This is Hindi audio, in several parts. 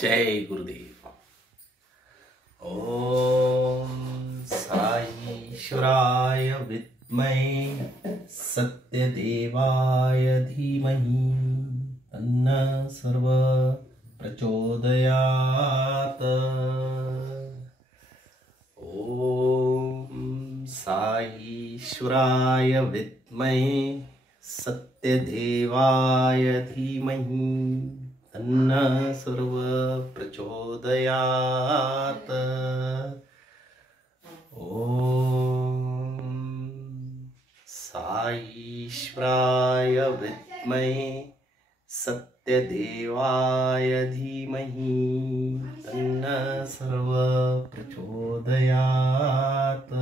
जय गुरुदेव। ओम साईश्वराय विद्महे सत्यदेवाय धीमहि तन्नः सर्व प्रचोदयात्। ओम साईश्वराय विद्महे सत्यदेवाय धीमहि तन्नः सर्व प्रचोदयात्। ओम साईश्वराय विद्महे सत्यदेवाय धीमहि तन्नः सर्व प्रचोदयात्।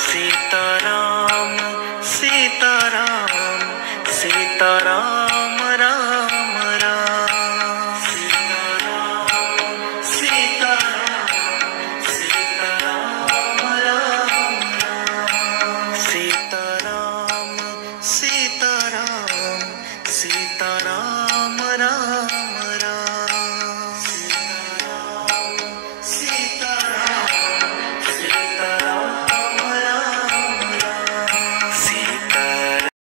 सीताराम सीताराम सीताराम।